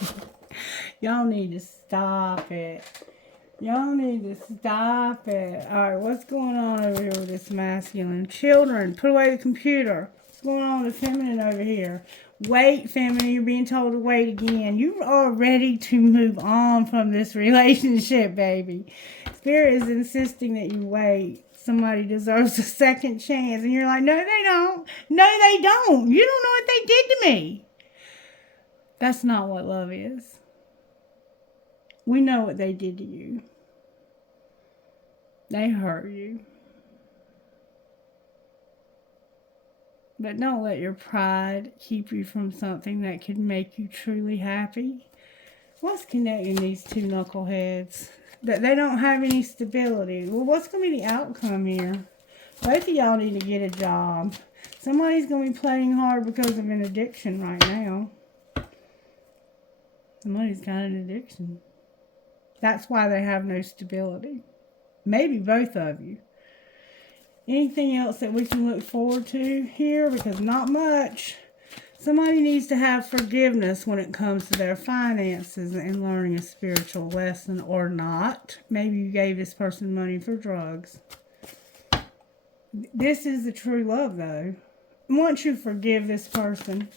Y'all need to stop it. Y'all need to stop it. Alright, what's going on over here with this masculine? Children, put away the computer. What's going on with the feminine over here? Wait, feminine, you're being told to wait again. You are ready to move on from this relationship, baby. Spirit is insisting that you wait. Somebody deserves a second chance. And you're like, no, they don't. No, they don't. You don't know what they did to me. That's not what love is. We know what they did to you. They hurt you. But don't let your pride keep you from something that could make you truly happy. What's connecting these two knuckleheads? That they don't have any stability. Well, what's going to be the outcome here? Both of y'all need to get a job. Somebody's going to be playing hard because of an addiction right now. Somebody's got an addiction. That's why they have no stability. Maybe both of you. Anything else that we can look forward to here? Because not much. Somebody needs to have forgiveness when it comes to their finances and learning a spiritual lesson, or not. Maybe you gave this person money for drugs. This is the true love, though. Once you forgive this person,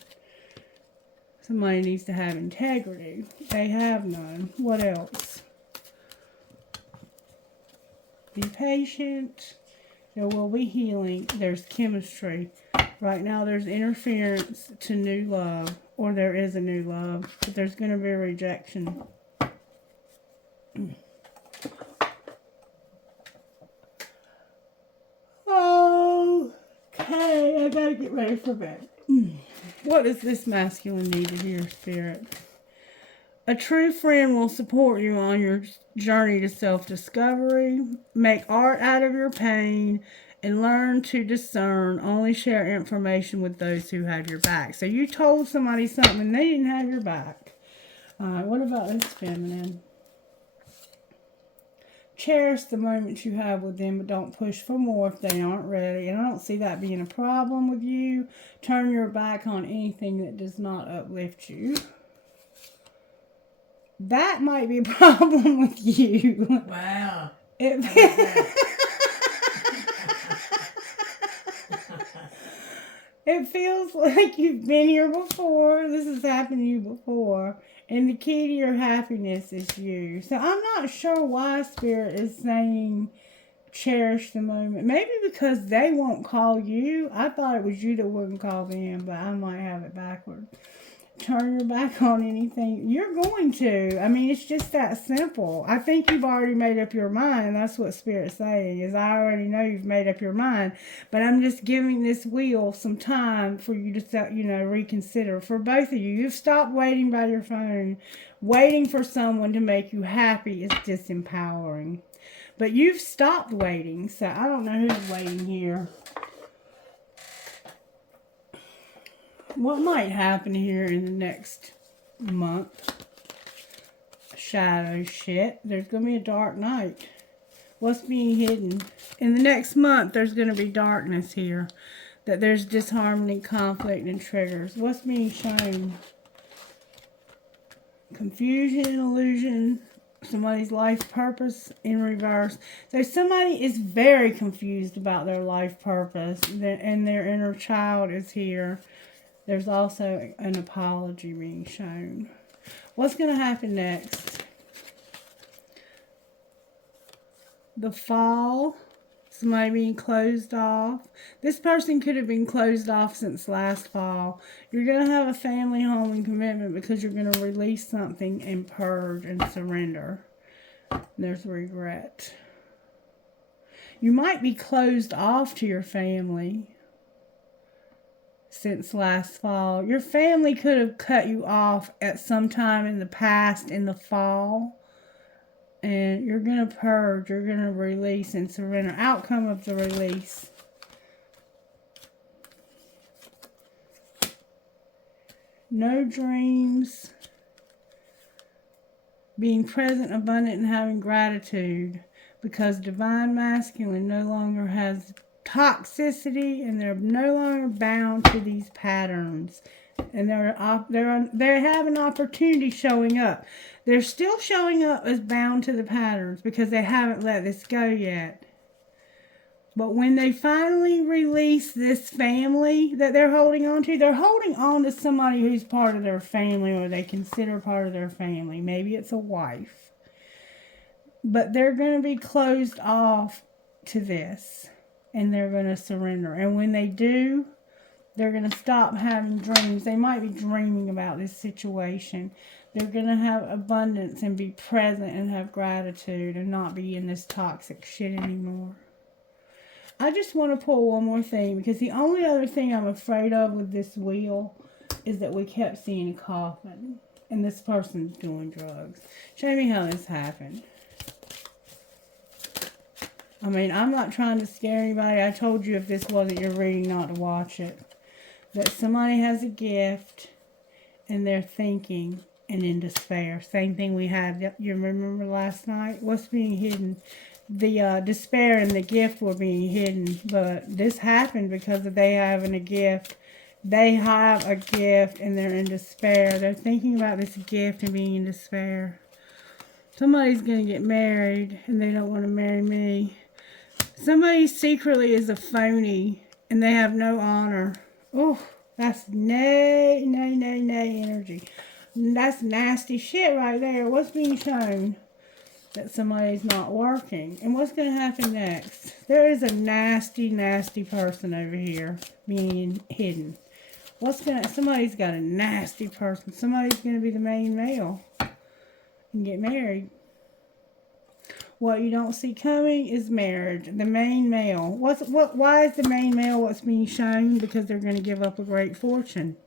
somebody needs to have integrity. They have none. What else? Be patient. There will be healing. There's chemistry. Right now there's interference to new love. Or there is a new love. But there's going to be a rejection. Okay, I gotta get ready for bed. What does this masculine need to hear, Spirit? A true friend will support you on your journey to self-discovery. Make art out of your pain and learn to discern. Only share information with those who have your back. So you told somebody something and they didn't have your back. Alright, what about this feminine? Cherish the moments you have with them, but don't push for more if they aren't ready. And I don't see that being a problem with you. Turn your back on anything that does not uplift you. That might be a problem with you. Wow. It feels like you've been here before. This has happened to you before. And the key to your happiness is you. So I'm not sure why Spirit is saying cherish the moment. Maybe because they won't call you. I thought it was you that wouldn't call them, but I might have it backward. Turn your back on anything. You're going to. I mean, it's just that simple. I think you've already made up your mind. That's what Spirit's saying, is I already know you've made up your mind. But I'm just giving this wheel some time for you to, reconsider. For both of you, you've stopped waiting by your phone. Waiting for someone to make you happy is disempowering. But you've stopped waiting, so I don't know who's waiting here. What might happen here in the next month? Shadow shit. There's going to be a dark night. What's being hidden? In the next month, there's going to be darkness here. That there's disharmony, conflict, and triggers. What's being shown? Confusion, illusion, somebody's life purpose in reverse. So somebody is very confused about their life purpose, and their inner child is here. There's also an apology being shown. What's going to happen next? The fall. Somebody being closed off. This person could have been closed off since last fall. You're going to have a family, home, and commitment because you're going to release something and purge and surrender. There's regret. You might be closed off to your family since last fall. Your family could have cut you off at some time in the past, in the fall. And you're going to purge, you're going to release and surrender. Outcome of the release. No dreams. Being present, abundant, and having gratitude. Because divine masculine no longer has toxicity, and they're no longer bound to these patterns. And they have an opportunity showing up. They're still showing up as bound to the patterns because they haven't let this go yet. But when they finally release this family that they're holding on to, they're holding on to somebody who's part of their family or they consider part of their family. Maybe it's a wife. But they're going to be closed off to this. And they're going to surrender. And when they do, they're going to stop having dreams. They might be dreaming about this situation. They're going to have abundance and be present and have gratitude and not be in this toxic shit anymore. I just want to pull one more thing because the only other thing I'm afraid of with this wheel is that we kept seeing a coffin and this person's doing drugs. Show me how this happened. I mean, I'm not trying to scare anybody. I told you if this wasn't your reading not to watch it. That somebody has a gift and they're thinking and in despair. Same thing we had, you remember last night? What's being hidden? The despair and the gift were being hidden. But this happened because they having a gift. They have a gift and they're in despair. They're thinking about this gift and being in despair. Somebody's going to get married and they don't want to marry me. Somebody secretly is a phony and they have no honor. Oh, that's nay energy. That's nasty shit right there. What's being shown? That somebody's not working. And what's going to happen next? There is a nasty person over here being hidden. Somebody's got a nasty person. Somebody's going to be the main male and get married. What you don't see coming is marriage. The main male. Why is the main male what's being shown? Because they're going to give up a great fortune.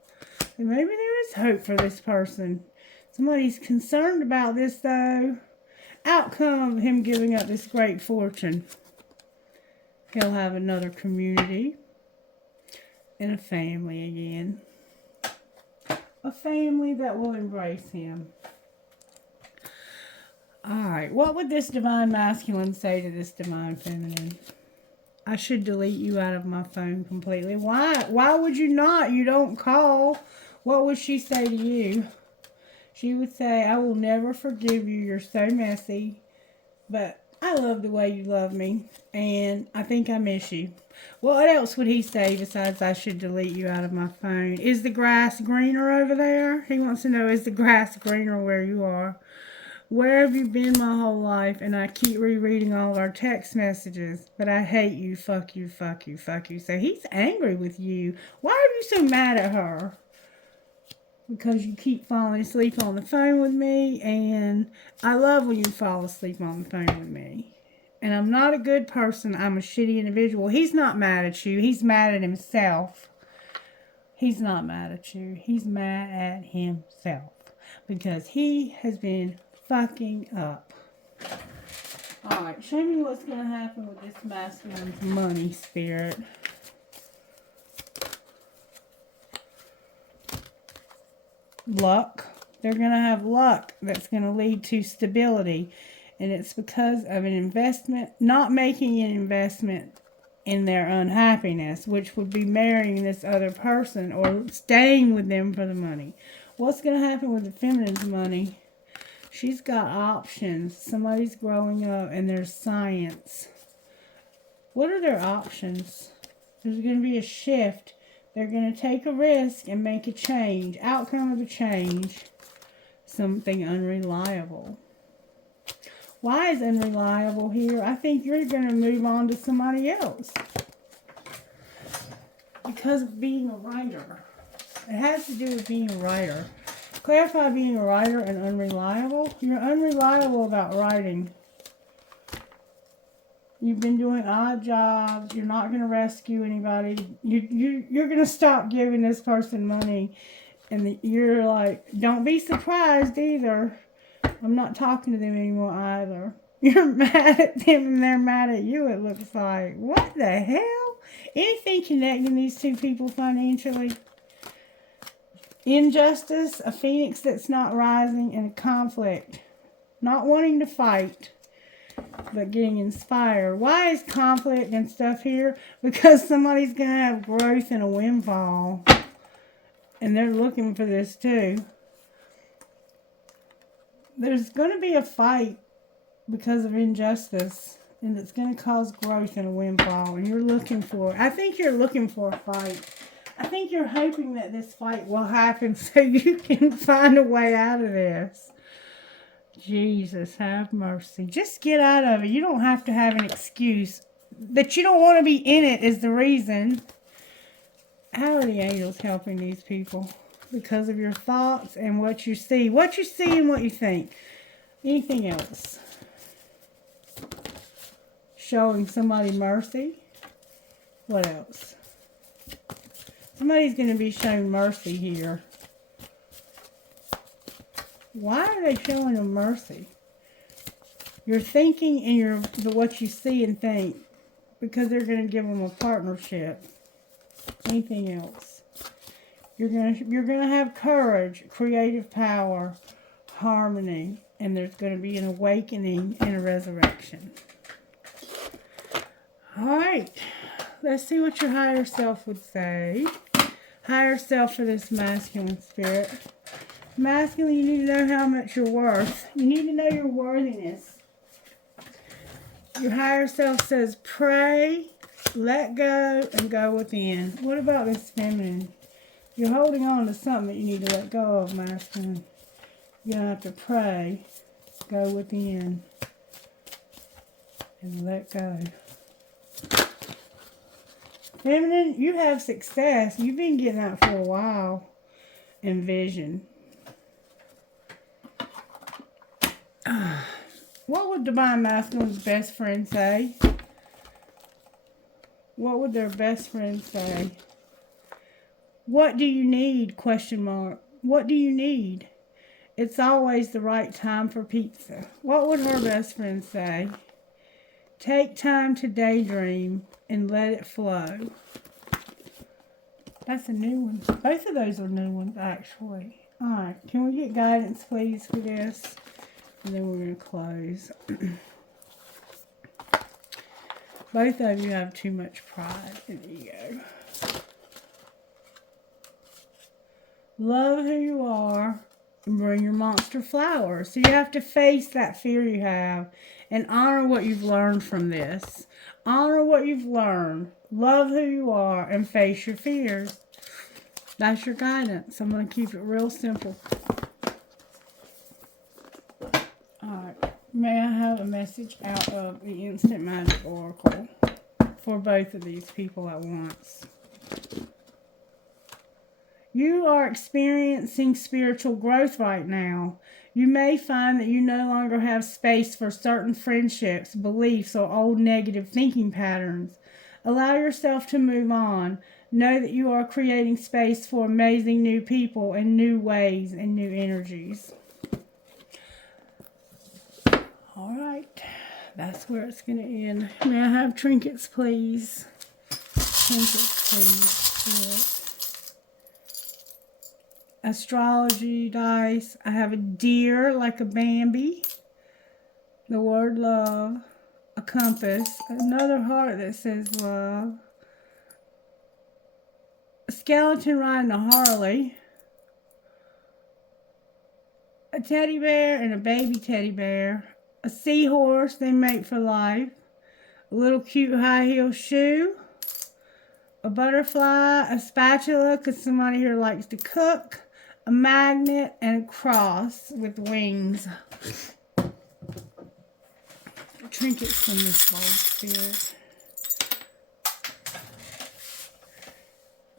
And maybe there is hope for this person. Somebody's concerned about this though. Outcome of him giving up this great fortune. He'll have another community. And a family again. A family that will embrace him. Alright, what would this divine masculine say to this divine feminine? I should delete you out of my phone completely. Why? Why would you not? You don't call. What would she say to you? She would say, I will never forgive you. You're so messy. But I love the way you love me. And I think I miss you. What else would he say besides I should delete you out of my phone? Is the grass greener over there? He wants to know, is the grass greener where you are? Where have you been my whole life? And I keep rereading all of our text messages. But I hate you. Fuck you. Fuck you. Fuck you. So he's angry with you. Why are you so mad at her? Because you keep falling asleep on the phone with me. And I love when you fall asleep on the phone with me. And I'm not a good person. I'm a shitty individual. He's not mad at you. He's mad at himself. He's not mad at you. He's mad at himself. Because he has been fucking up. Alright, show me what's going to happen with this masculine's money spirit. Luck. They're going to have luck that's going to lead to stability. And it's because of an investment, not making an investment in their unhappiness, which would be marrying this other person or staying with them for the money. What's going to happen with the feminine's money? She's got options. Somebody's growing up and there's science. What are their options? There's going to be a shift. They're going to take a risk and make a change. Outcome of a change. Something unreliable. Why is unreliable here? I think you're going to move on to somebody else. Because of being a writer. It has to do with being a writer. Clarify being a writer and unreliable. You're unreliable about writing. You've been doing odd jobs. You're not going to rescue anybody. You're going to stop giving this person money. And you're like, don't be surprised either. I'm not talking to them anymore either. You're mad at them and they're mad at you, it looks like. What the hell? Anything connecting these two people financially? Injustice, a phoenix that's not rising, and a conflict. Not wanting to fight, but getting inspired. Why is conflict and stuff here? Because somebody's going to have growth and a windfall. And they're looking for this too. There's going to be a fight because of injustice. And it's going to cause growth and a windfall. And you're looking for it. I think you're looking for a fight. I think you're hoping that this fight will happen so you can find a way out of this. Jesus, have mercy. Just get out of it. You don't have to have an excuse. That you don't want to be in it is the reason. How are the angels helping these people? Because of your thoughts and what you see. What you see and what you think. Anything else? Showing somebody mercy. What else? Somebody's going to be shown mercy here. Why are they showing them mercy? You're thinking and what you see and think. Because they're going to give them a partnership. Anything else? You're gonna have courage, creative power, harmony, and there's going to be an awakening and a resurrection. All right, let's see what your higher self would say. Higher self for this masculine spirit. Masculine, you need to know how much you're worth. You need to know your worthiness. Your higher self says, pray, let go, and go within. What about this feminine? You're holding on to something that you need to let go of, masculine. You're going to have to pray, go within, and let go. Feminine, you have success. You've been getting that for a while. And vision. What would Divine Masculine's best friend say? What would their best friend say? What do you need? Question mark. What do you need? It's always the right time for pizza. What would her best friend say? Take time to daydream and let it flow. That's a new one. Both of those are new ones, actually. Alright, can we get guidance, please, for this? And then we're going to close. Both of you have too much pride and ego. Love who you are and bring your monster flowers. So you have to face that fear you have and honor what you've learned from this. Honor what you've learned. Love who you are and face your fears. That's your guidance. I'm going to keep it real simple. Alright. May I have a message out of the Instant Magic Oracle for both of these people at once? You are experiencing spiritual growth right now. You may find that you no longer have space for certain friendships, beliefs, or old negative thinking patterns. Allow yourself to move on. Know that you are creating space for amazing new people and new ways and new energies. All right. That's where it's going to end. May I have trinkets, please? Trinkets, please. Good. Astrology dice. I have a deer like a Bambi. The word love. A compass. Another heart that says love. A skeleton riding a Harley. A teddy bear and a baby teddy bear. A seahorse they mate for life. A little cute high heel shoe. A butterfly. A spatula because somebody here likes to cook. A magnet and a cross with wings. Trinkets from this whole spirit.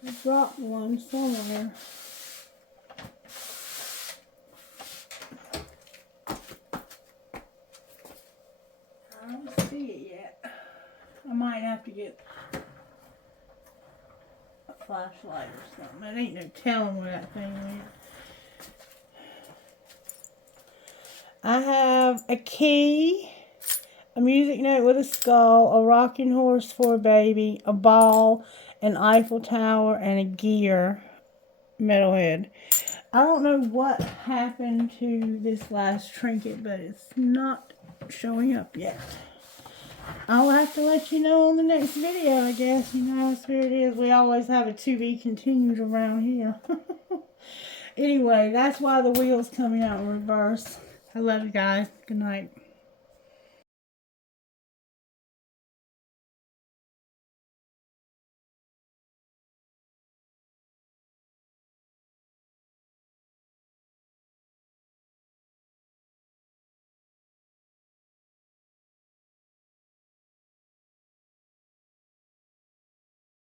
I dropped one somewhere. I don't see it yet. I might have to get a flashlight or something. It ain't no telling where that thing went. I have a key, a music note with a skull, a rocking horse for a baby, a ball, an Eiffel Tower, and a gear metalhead. I don't know what happened to this last trinket, but it's not showing up yet. I'll have to let you know on the next video, I guess. You know how it is. We always have a to be continued around here. Anyway, that's why the wheel's coming out in reverse. I love you guys. Good night.